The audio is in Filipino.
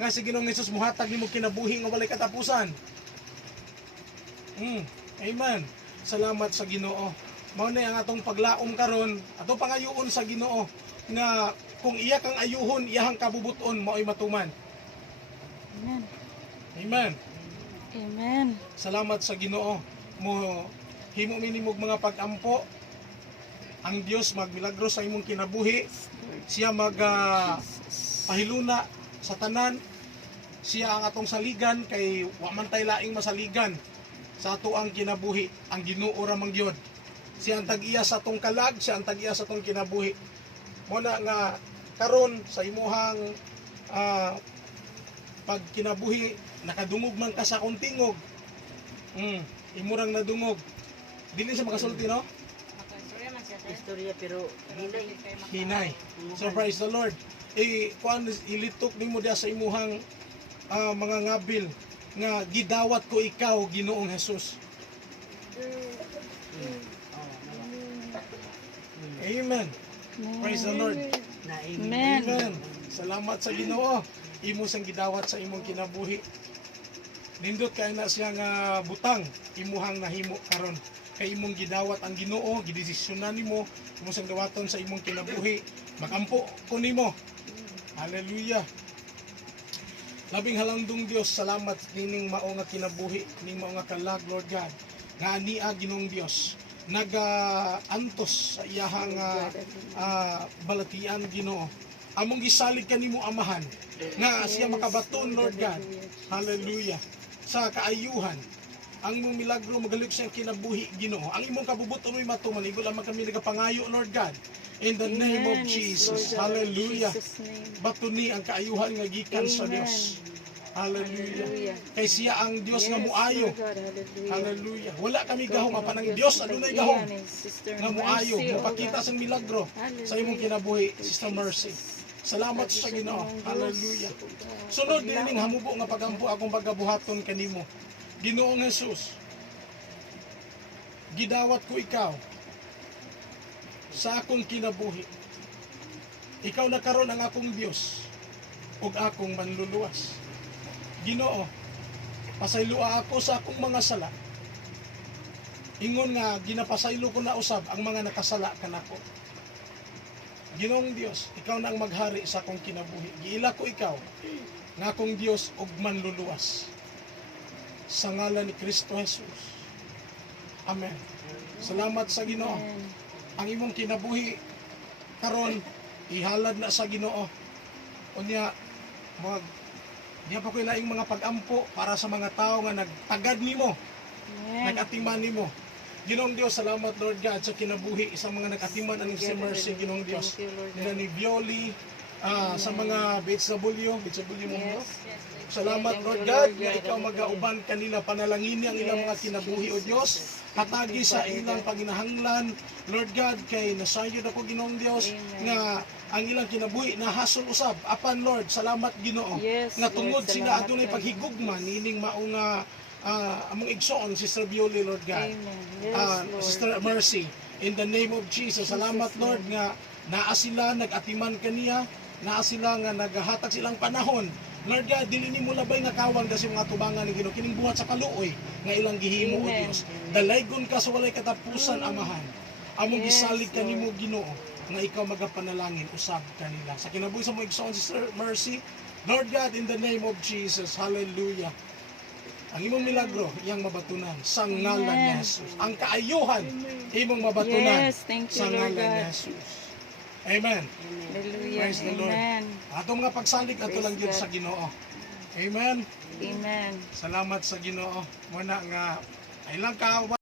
nga si Ginoong Hesus muhatag nimo kinabuhi nga walay katapusan. Amen. Salamat sa Ginoo. Mao na ang atong paglaom karon, ato pangayoon sa Ginoo nga kung iya kang ayuhon, iyahang kabubuton mao'y matuman. Amen. Amen. Amen. Salamat sa Ginoo. Mo himo minimog mga pag-ampo. Ang Dios magmilagro sa imong kinabuhi. Siya pahiluna sa tanan. Siya ang atong saligan kay wa man tay laing masaligan sa ato ang kinabuhi. Ang Ginoo ra man gyud. Siya ang tag-iya sa atong kalag, siya ang tag-iya sa atong kinabuhi. Muna nga karon sa imuhang pag kinabuhi nakadungog man ka sa akong tingog. Imurang nadungog. Dili siya makasulti, no? Istorya pero Hinay. So praise the Lord. Kuan ilitok nimo dia sa imuhang mga ngabil nga gidawat ko ikaw Ginoong Hesus. Amen. Praise the Lord. Amen. Amen. Salamat sa Ginoo. Imo sang gidawat sa imong kinabuhi. Nindot kay na siya nga butang imuhang nahimo karon. Kay imong gidawat ang Ginoo, gidesisyonan nimo imo sang dawaton sa imong kinabuhi. Magampo ko nimo. Hallelujah. Labing halandong Dios, salamat kining mao nga kinabuhi, kining mao nga kalag Lord God. Nga ania Ginoong Dios naga-antos sa iyahang balatian Ginoo. Among gisalig kanimo amahan nga siya makabaton Lord God. Hallelujah. Sa kaayuhan ang imong milagro magalig sa kinabuhi Ginoo. Ang imong kabubuton mo'y matuman igo lamang kami nagapangayo Lord God. In the name of Jesus. Hallelujah. Batuni ang kaayuhan nga gikan sa Dios. Hallelujah. Kay siya ang Dios nga muayo. Hallelujah. Wala kami gahom apan ang Dios adunay gahom nga muayo, mapakita sang milagro sa imong kinabuhi, Sister Mercy. Salamat sa Ginoo. Hallelujah. Sunod dining hamubo nga pagampo akong pagabuhaton kanimo. Ginoong Hesus, gidawat ko ikaw sa akong kinabuhi. Ikaw na karon ang akong Dios ug akong manluluwas. Ginoo, pasaylua ako sa akong mga sala. Ingon nga ginapasaylo ko na usab ang mga nakasala kanako. Ginoong Dios, ikaw na ang maghari sa akong kinabuhi. Giila ko ikaw nga akong Dios ug manluluwas. Sa ngalan ni Kristo Jesus. Amen. Salamat sa Ginoo. Ang imong kinabuhi karon ihalad na sa Ginoo. Unya diya pa ko ilaing mga pag-ampo para sa mga tao nga nagtagad nimo, nagatiman nimo. Ginoong Dios, salamat Lord God sa kinabuhi sa mga nagatiman aning si Mercy Ginoong Dios. Nila ni Violi, sa mga BHW mo. Salamat Lord God nga ikaw magauban kanila panalangin ang ilang mga kinabuhi o Dios. Hatagi sa ilang paginahanglan Lord God kay nasayod ako Ginoong Dios nga ang ilang kinabuhi nahasol usab apan Lord salamat Ginoo nga tungod sila adunay paghigugma nining mao nga among igsoon Sister Violi Lord God. Sister Mercy in the name of Jesus. Salamat Lord nga naa sila nagatiman kaniya, naa sila nga nagahatag silang panahon. Lord God, dili nimo labay nga kawang dasi mga tubangan ni Ginoo kining buhat sa kaluoy nga ilang gihimo o Dios. Dalaygon ka sa walay katapusan amahan. Among gisalig kanimo Ginoo nga ikaw magapanalangin usab kanila. Sa kinabuhi sa mo igsoon Sister Mercy, Lord God, in the name of Jesus. Hallelujah. Ang imong milagro iyang mabatunan sa ngalan ni Jesus. Ang kaayuhan imong mabatunan sa ngalan ni Jesus. Amen. Hallelujah. Praise the Lord. Ato mga pagsalig ato lang gyud sa Ginoo. Amen. Amen. Salamat sa Ginoo. Muna nga ay lang ka